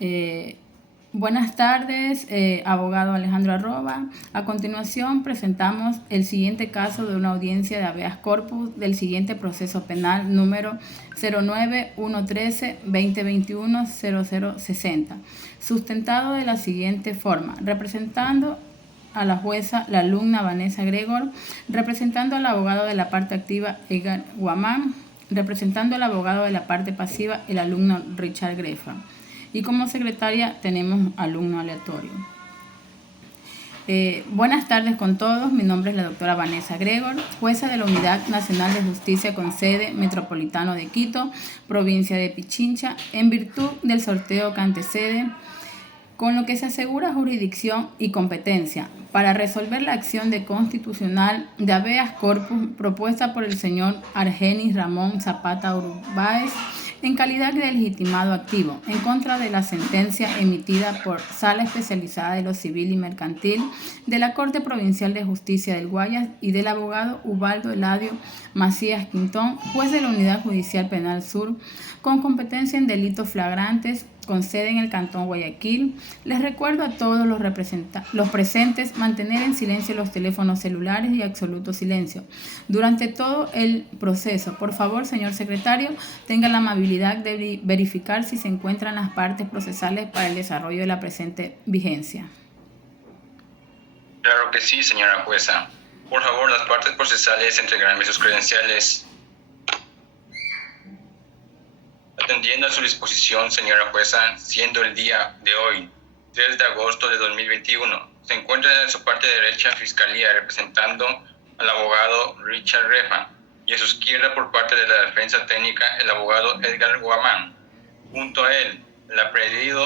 Eh, Buenas tardes, abogado Alejandro Arroba. A continuación presentamos el siguiente caso de una audiencia de habeas corpus del siguiente proceso penal número 09-113-2021-0060, sustentado de la siguiente forma: representando a la jueza, la alumna Vanessa Gregor; representando al abogado de la parte activa, Edgar Guamán; representando al abogado de la parte pasiva, el alumno Richard Grefa. Y como secretaria tenemos alumno aleatorio. Buenas tardes con todos. Mi nombre es la doctora Vanessa Gregor, jueza de la Unidad Nacional de Justicia con sede Metropolitano de Quito, provincia de Pichincha, en virtud del sorteo que antecede, con lo que se asegura jurisdicción y competencia para resolver la acción de constitucional de habeas corpus propuesta por el señor Argenis Ramón Zapata Urbáez en calidad de legitimado activo en contra de la sentencia emitida por Sala Especializada de lo Civil y Mercantil de la Corte Provincial de Justicia del Guayas y del abogado Ubaldo Eladio Macías Quintón, juez de la Unidad Judicial Penal Sur, con competencia en delitos flagrantes, con sede en el Cantón Guayaquil. Les recuerdo a todos los presentes mantener en silencio los teléfonos celulares y absoluto silencio durante todo el proceso. Por favor, señor secretario, tenga la amabilidad de verificar si se encuentran las partes procesales para el desarrollo de la presente vigencia. Claro que sí, señora jueza. Por favor, las partes procesales entregarme sus credenciales. Atendiendo a su disposición, señora jueza, siendo el día de hoy, 3 de agosto de 2021, se encuentra en su parte derecha Fiscalía representando al abogado Richard Grefa y a su izquierda por parte de la defensa técnica el abogado Edgar Guamán. Junto a él, el aprendido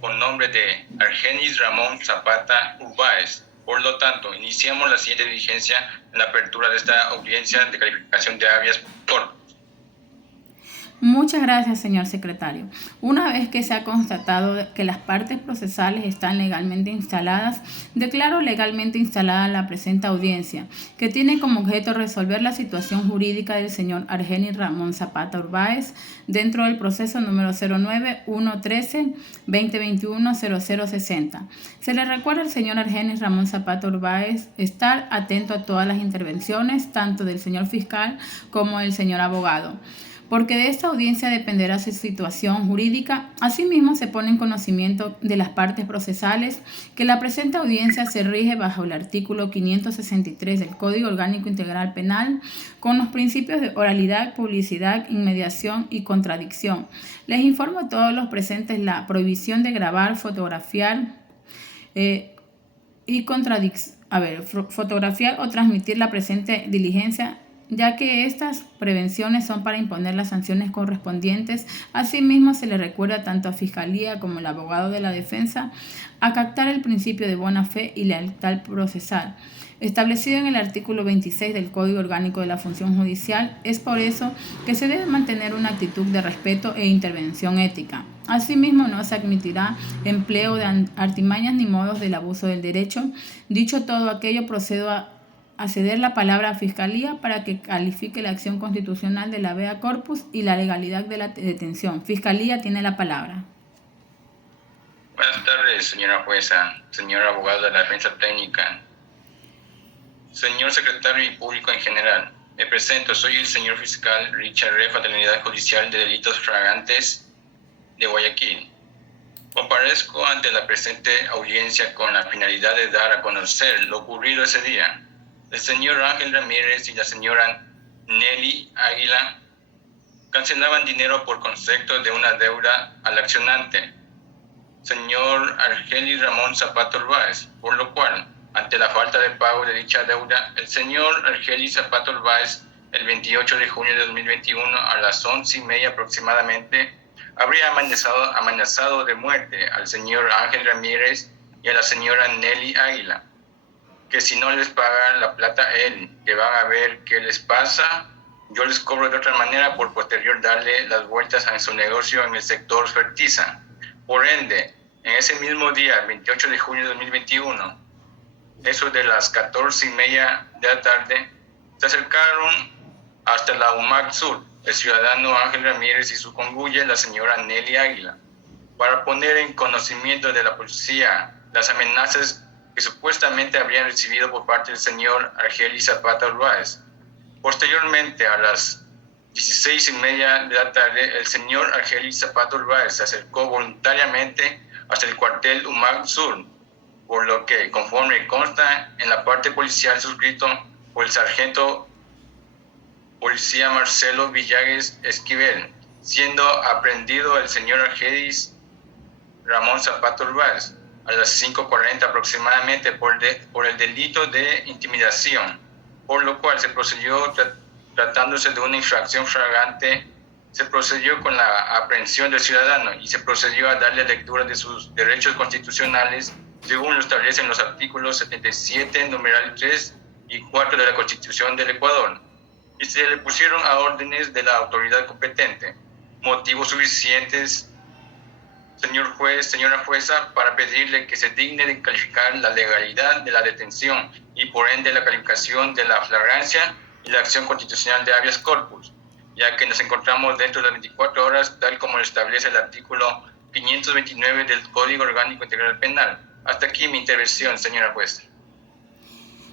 con nombre de Argenis Ramón Zapata Urbáez. Por lo tanto, iniciamos la siguiente diligencia en la apertura de esta audiencia de calificación de habeas corpus. Muchas gracias, señor secretario. Una vez que se ha constatado que las partes procesales están legalmente instaladas, declaro legalmente instalada la presente audiencia, que tiene como objeto resolver la situación jurídica del señor Argenis Ramón Zapata Urbáez dentro del proceso número 09-113-2021-0060. Se le recuerda al señor Argenis Ramón Zapata Urbáez estar atento a todas las intervenciones, tanto del señor fiscal como del señor abogado, porque de esta audiencia dependerá su situación jurídica. Asimismo, se pone en conocimiento de las partes procesales que la presente audiencia se rige bajo el artículo 563 del Código Orgánico Integral Penal, con los principios de oralidad, publicidad, inmediación y contradicción. Les informo a todos los presentes la prohibición de grabar, fotografiar fotografiar o transmitir la presente diligencia, ya que estas prevenciones son para imponer las sanciones correspondientes. Asimismo, se le recuerda tanto a Fiscalía como al abogado de la defensa acatar el principio de buena fe y lealtad procesal, establecido en el artículo 26 del Código Orgánico de la Función Judicial. Es por eso que se debe mantener una actitud de respeto e intervención ética. Asimismo, no se admitirá empleo de artimañas ni modos del abuso del derecho. Dicho todo aquello, procedo a ceder la palabra a Fiscalía para que califique la acción constitucional de la habeas corpus y la legalidad de la detención. Fiscalía tiene la palabra. Buenas tardes, señora jueza, señor abogado de la defensa técnica, señor secretario y público en general. Me presento, soy el señor fiscal Richard Grefa de la Unidad Judicial de Delitos Flagrantes de Guayaquil. Comparezco ante la presente audiencia con la finalidad de dar a conocer lo ocurrido ese día. El señor Ángel Ramírez y la señora Nelly Águila cancelaban dinero por concepto de una deuda al accionante, señor Argenis Ramón Zapata Urbáez, por lo cual, ante la falta de pago de dicha deuda, el señor Argenis Zapata Urbáez, el 28 de junio de 2021, a las 11:30 aproximadamente, habría amenazado de muerte al señor Ángel Ramírez y a la señora Nelly Águila, que si no les pagan la plata a él, que van a ver qué les pasa, yo les cobro de otra manera por posterior darle las vueltas a su negocio en el sector Fertiza. Por ende, en ese mismo día, 28 de junio de 2021, eso de las 14:30 de la tarde, se acercaron hasta la UMAC Sur, el ciudadano Ángel Ramírez y su cónyuge, la señora Nelly Águila, para poner en conocimiento de la policía las amenazas que supuestamente habrían recibido por parte del señor Argenis Zapata Urbáez. Posteriormente, a las 16:30 de la tarde, el señor Argenis Zapata Urbáez se acercó voluntariamente hasta el cuartel Umag Sur, por lo que, conforme consta en la parte policial suscrito por el sargento policía Marcelo Villagues Esquivel, siendo aprehendido el señor Argenis Ramón Zapata Urbáez a las 5:40 aproximadamente por el delito de intimidación, por lo cual se procedió, tratándose de una infracción flagrante, se procedió con la aprehensión del ciudadano y se procedió a darle lectura de sus derechos constitucionales según lo establecen los artículos 77, numeral 3 y 4 de la Constitución del Ecuador, y se le pusieron a órdenes de la autoridad competente motivos suficientes, señor juez, señora jueza, para pedirle que se digne de calificar la legalidad de la detención y por ende la calificación de la flagrancia y la acción constitucional de habeas corpus, ya que nos encontramos dentro de las 24 horas, tal como lo establece el artículo 529 del Código Orgánico Integral Penal. Hasta aquí mi intervención, señora jueza.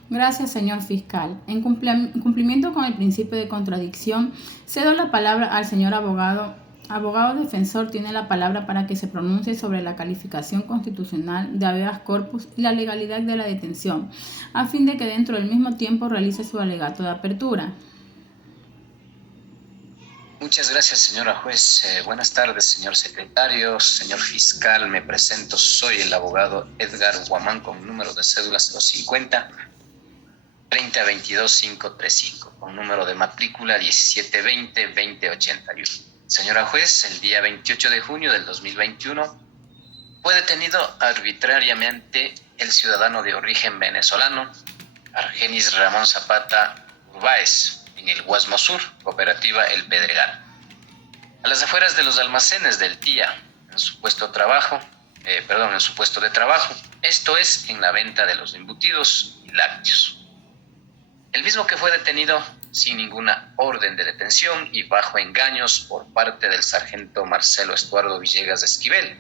Gracias, señor fiscal. En cumplimiento con el principio de contradicción, cedo la palabra al señor abogado. Abogado defensor tiene la palabra para que se pronuncie sobre la calificación constitucional de habeas corpus y la legalidad de la detención, a fin de que dentro del mismo tiempo realice su alegato de apertura. Muchas gracias, señora juez. Buenas tardes, señor secretario, señor fiscal. Me presento, soy el abogado Edgar Guamán con número de cédula 050 3022-535, con número de matrícula 1720-2081. Señora juez, el día 28 de junio del 2021 fue detenido arbitrariamente el ciudadano de origen venezolano, Argenis Ramón Zapata Urbáez, en el Guasmo Sur, cooperativa El Pedregal, a las afueras de los almacenes del TIA, en su puesto de trabajo, esto es, en la venta de los embutidos y lácteos. El mismo que fue detenido sin ninguna orden de detención y bajo engaños por parte del sargento Marcelo Estuardo Villegas Esquivel.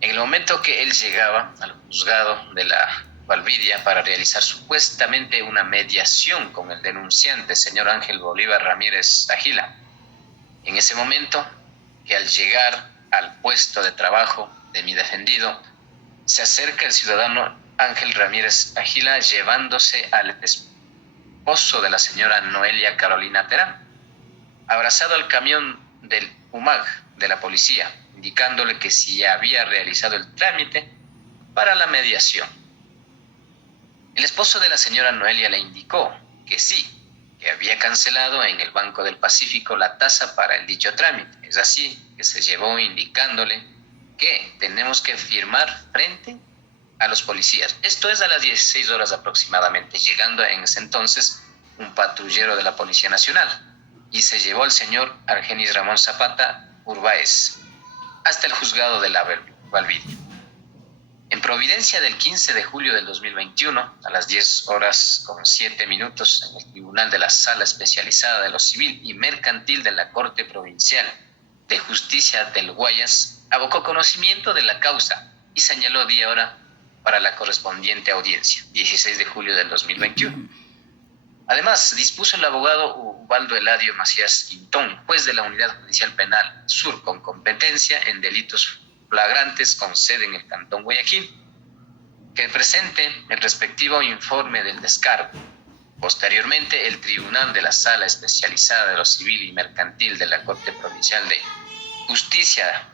En el momento que él llegaba al juzgado de la Valvidia para realizar supuestamente una mediación con el denunciante, señor Ángel Bolívar Ramírez Agila, en ese momento que al llegar al puesto de trabajo de mi defendido, se acerca el ciudadano Ángel Ramírez Agila llevándose al esposo de la señora Noelia Carolina Terán, abrazado al camión del UMAG de la policía, indicándole que si había realizado el trámite para la mediación. El esposo de la señora Noelia le indicó que sí, que había cancelado en el Banco del Pacífico la tasa para el dicho trámite. Es así que se llevó indicándole que tenemos que firmar frente a los policías. Esto es a las 16 horas aproximadamente, llegando en ese entonces un patrullero de la Policía Nacional y se llevó al señor Argenis Ramón Zapata Urbáez hasta el juzgado de la Valvidia. En Providencia del 15 de julio del 2021, a las 10:07 en el Tribunal de la Sala Especializada de lo Civil y Mercantil de la Corte Provincial de Justicia del Guayas, abocó conocimiento de la causa y señaló día y hora para la correspondiente audiencia, 16 de julio del 2021. Además, dispuso el abogado Ubaldo Eladio Macías Quintón, juez de la Unidad Judicial Penal Sur con competencia en delitos flagrantes con sede en el Cantón Guayaquil, que presente el respectivo informe del descargo. Posteriormente, el Tribunal de la Sala Especializada de lo Civil y Mercantil de la Corte Provincial de Justicia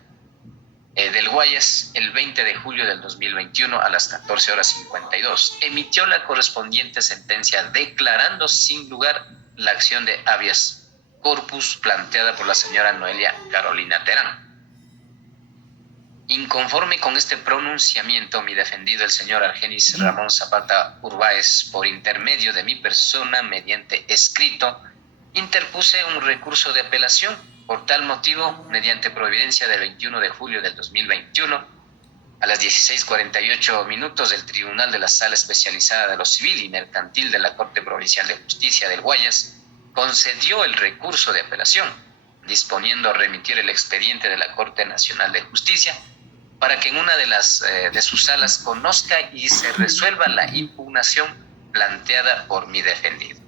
del Guayas, el 20 de julio del 2021 a las 14:52, emitió la correspondiente sentencia declarando sin lugar la acción de habeas corpus planteada por la señora Noelia Carolina Terán. Inconforme con este pronunciamiento, mi defendido, el señor Argenis Ramón Zapata Urbáez, por intermedio de mi persona, mediante escrito, interpuse un recurso de apelación. Por tal motivo, mediante providencia del 21 de julio del 2021, a las 16:48 el Tribunal de la Sala Especializada de lo Civil y Mercantil de la Corte Provincial de Justicia del Guayas concedió el recurso de apelación, disponiendo a remitir el expediente de la Corte Nacional de Justicia para que en una de sus salas conozca y se resuelva la impugnación planteada por mi defendido.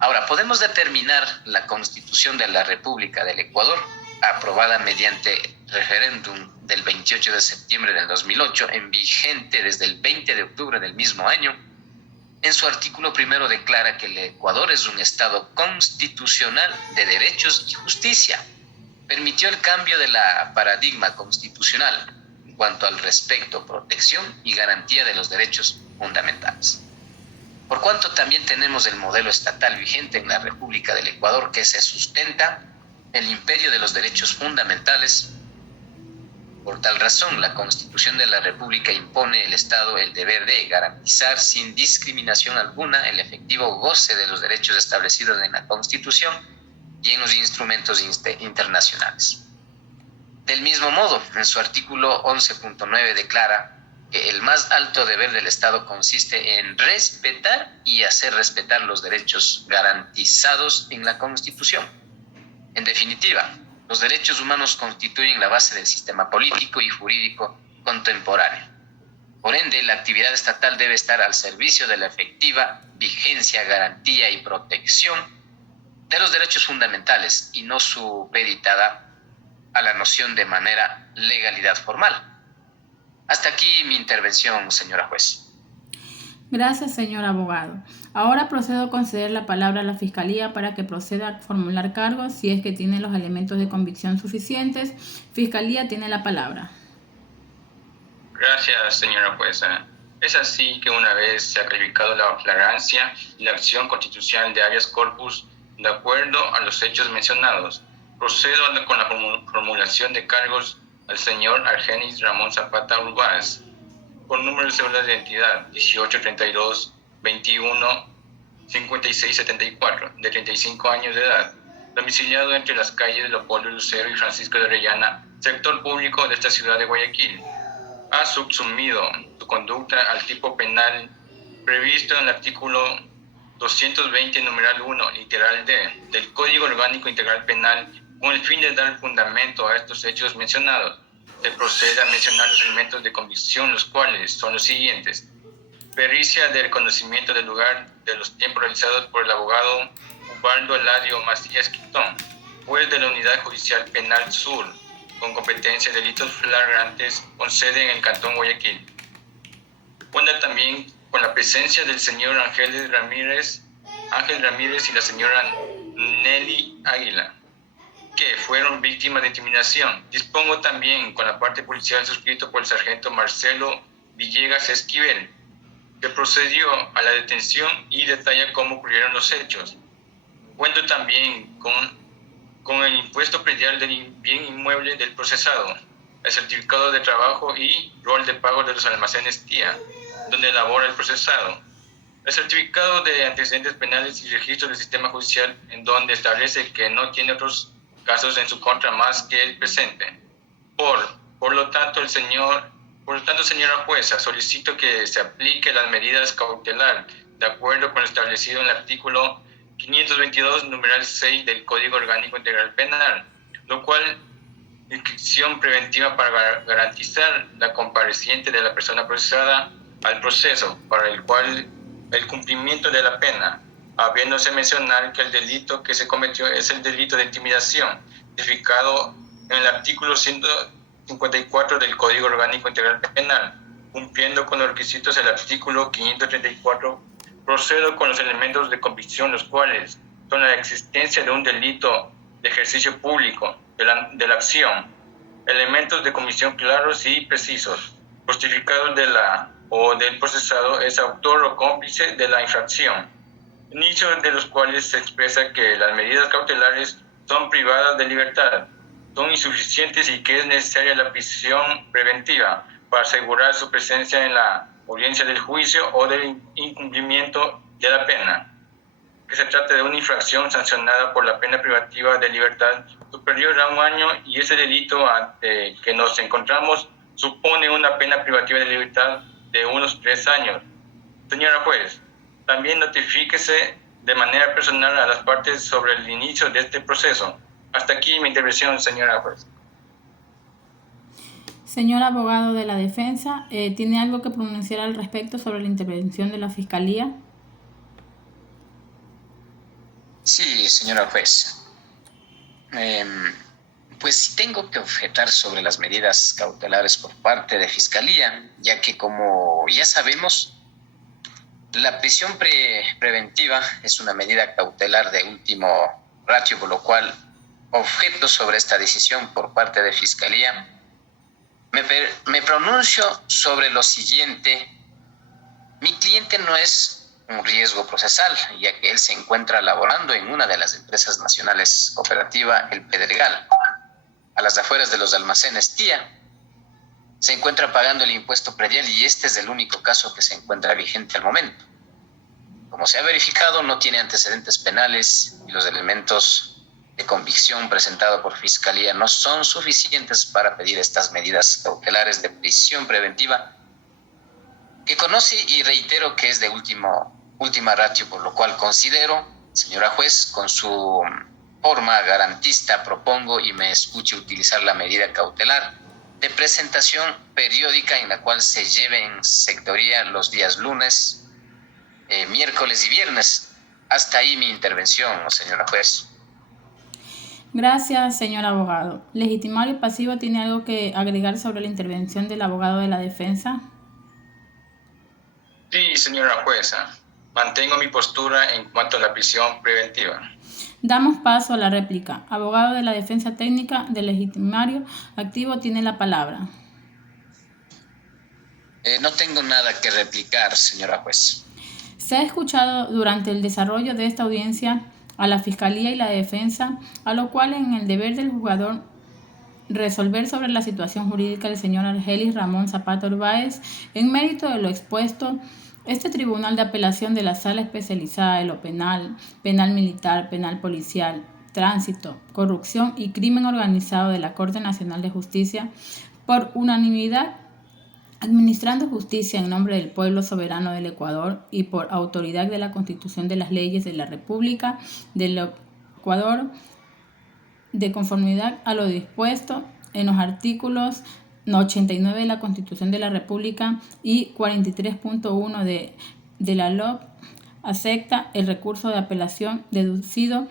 Ahora, podemos determinar la Constitución de la República del Ecuador, aprobada mediante referéndum del 28 de septiembre del 2008, en vigente desde el 20 de octubre del mismo año. En su artículo primero declara que el Ecuador es un Estado constitucional de derechos y justicia. Permitió el cambio de la paradigma constitucional en cuanto al respeto, protección y garantía de los derechos fundamentales. Por cuanto también tenemos el modelo estatal vigente en la República del Ecuador que se sustenta el imperio de los derechos fundamentales. Por tal razón, la Constitución de la República impone al Estado el deber de garantizar sin discriminación alguna el efectivo goce de los derechos establecidos en la Constitución y en los instrumentos internacionales. Del mismo modo, en su artículo 11.9 declara que el más alto deber del Estado consiste en respetar y hacer respetar los derechos garantizados en la Constitución. En definitiva, los derechos humanos constituyen la base del sistema político y jurídico contemporáneo. Por ende, la actividad estatal debe estar al servicio de la efectiva vigencia, garantía y protección de los derechos fundamentales y no supeditada a la noción de manera legalidad formal. Hasta aquí mi intervención, señora juez. Gracias, señor abogado. Ahora procedo a conceder la palabra a la Fiscalía para que proceda a formular cargos si es que tiene los elementos de convicción suficientes. Fiscalía tiene la palabra. Gracias, señora jueza. Es así que una vez se ha calificado la flagrancia y la acción constitucional de habeas corpus de acuerdo a los hechos mencionados, procedo con la formulación de cargos al señor Argenis Ramón Zapata Urbáez, por número de cédula de identidad 1832-21-5674, de 35 años de edad, domiciliado entre las calles de Leopoldo Lucero y Francisco de Orellana, sector público de esta ciudad de Guayaquil. Ha subsumido su conducta al tipo penal previsto en el artículo 220, numeral 1, literal D, del Código Orgánico Integral Penal, con el fin de dar fundamento a estos hechos mencionados. Se procede a mencionar los elementos de convicción, los cuales son los siguientes: pericia de reconocimiento del lugar de los tiempos realizados por el abogado Ubaldo Eladio Macías Quitón, juez de la Unidad Judicial Penal Sur, con competencia de delitos flagrantes, con sede en el Cantón Guayaquil. Cuenta también con la presencia del señor Ángel Ramírez y la señora Nelly Águila, que fueron víctimas de intimidación. Dispongo también con la parte policial suscrito por el sargento Marcelo Villegas Esquivel, que procedió a la detención y detalla cómo ocurrieron los hechos. Cuento también con el impuesto predial del bien inmueble del procesado, el certificado de trabajo y rol de pago de los almacenes TIA, donde labora el procesado, el certificado de antecedentes penales y registro del sistema judicial, en donde establece que no tiene otros casos en su contra más que el presente. Por lo tanto, señora jueza, solicito que se aplique las medidas cautelares de acuerdo con lo establecido en el artículo 522, numeral 6 del Código Orgánico Integral Penal, lo cual inscripción preventiva para garantizar la compareciente de la persona procesada al proceso, para el cual el cumplimiento de la pena, habiéndose mencionar que el delito que se cometió es el delito de intimidación, tipificado en el artículo 154 del Código Orgánico Integral Penal, cumpliendo con los requisitos del artículo 534, procedo con los elementos de convicción, los cuales son la existencia de un delito de ejercicio público de la acción, elementos de comisión claros y precisos, justificados del procesado es autor o cómplice de la infracción, inicios de los cuales se expresa que las medidas cautelares son privadas de libertad, son insuficientes y que es necesaria la prisión preventiva para asegurar su presencia en la audiencia del juicio o del incumplimiento de la pena, que se trata de una infracción sancionada por la pena privativa de libertad superior a 1 año y ese delito ante que nos encontramos supone una pena privativa de libertad de unos 3 años. Señora juez, también notifíquese de manera personal a las partes sobre el inicio de este proceso, Hasta aquí mi intervención, señora juez. Señor abogado de la defensa, ¿tiene algo que pronunciar al respecto sobre la intervención de la Fiscalía? Sí, señora juez. Pues tengo que objetar sobre las medidas cautelares por parte de Fiscalía, ya que como ya sabemos, la prisión preventiva es una medida cautelar de último ratio, por lo cual objeto sobre esta decisión por parte de Fiscalía. Me pronuncio sobre lo siguiente. Mi cliente no es un riesgo procesal, ya que él se encuentra laborando en una de las empresas nacionales cooperativa El Pedregal, a las afueras de los almacenes Tía. Se encuentra pagando el impuesto predial y este es el único caso que se encuentra vigente al momento. Como se ha verificado, no tiene antecedentes penales y los elementos de convicción presentado por Fiscalía no son suficientes para pedir estas medidas cautelares de prisión preventiva, que conoce y reitero que es de última ratio, por lo cual considero, señora juez, con su forma garantista propongo y me escuche utilizar la medida cautelar de presentación periódica en la cual se lleve en sectoría los días lunes, miércoles y viernes. Hasta ahí mi intervención, señora juez. Gracias, señor abogado. ¿Legitimario pasivo tiene algo que agregar sobre la intervención del abogado de la defensa? Sí, señora jueza. Mantengo mi postura en cuanto a la prisión preventiva. Damos paso a la réplica. Abogado de la defensa técnica del legitimario activo tiene la palabra. No tengo nada que replicar, señora juez. Se ha escuchado durante el desarrollo de esta audiencia a la Fiscalía y la defensa, a lo cual en el deber del juzgador resolver sobre la situación jurídica del señor Argelis Ramón Zapata Urbáez. En mérito de lo expuesto, este Tribunal de Apelación de la Sala Especializada de lo Penal, Penal Militar, Penal Policial, Tránsito, Corrupción y Crimen Organizado de la Corte Nacional de Justicia, por unanimidad, administrando justicia en nombre del pueblo soberano del Ecuador y por autoridad de la Constitución de las leyes de la República del Ecuador, de conformidad a lo dispuesto en los artículos 89 de la Constitución de la República y 43.1 de la LOP, acepta el recurso de apelación deducido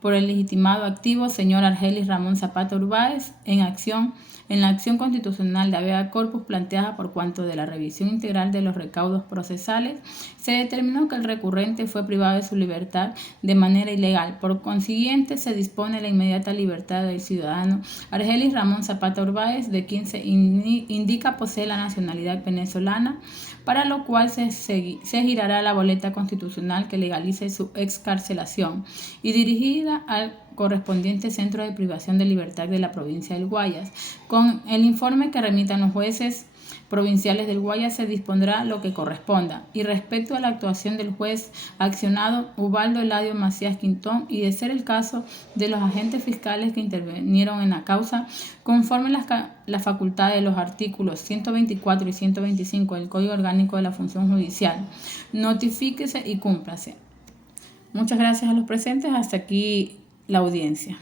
por el legitimado activo señor Argelis Ramón Zapata Urbáez en la acción constitucional de habeas corpus planteada por cuanto de la revisión integral de los recaudos procesales, se determinó que el recurrente fue privado de su libertad de manera ilegal. Por consiguiente, se dispone la inmediata libertad del ciudadano Argelis Ramón Zapata Urbáez, de quien se indica posee la nacionalidad venezolana, para lo cual se girará la boleta constitucional que legalice su excarcelación y dirigida al correspondiente centro de privación de libertad de la provincia del Guayas. Con el informe que remitan los jueces provinciales del Guayas se dispondrá lo que corresponda. Y respecto a la actuación del juez accionado Ubaldo Eladio Macías Quintón y de ser el caso de los agentes fiscales que intervinieron en la causa, conforme la facultad de los artículos 124 y 125 del Código Orgánico de la Función Judicial, notifíquese y cúmplase. Muchas gracias a los presentes. Hasta aquí la audiencia.